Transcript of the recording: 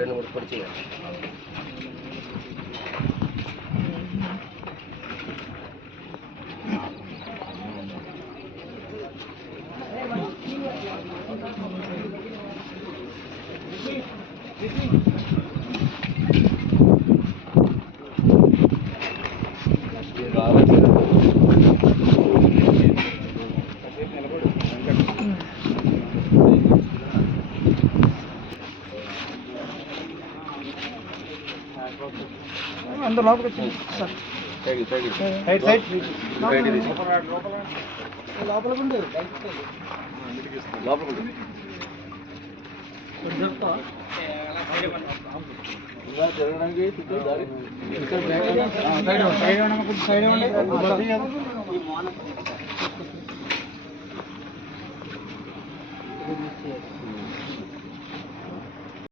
రెండు మూడు పొడి చేయాలి. అందరూ లోపలికి వచ్చింది సార్. సైడ్ సైడ్ లోపలికి ఉండు. తిరగడానికి సైడ్ ఉండి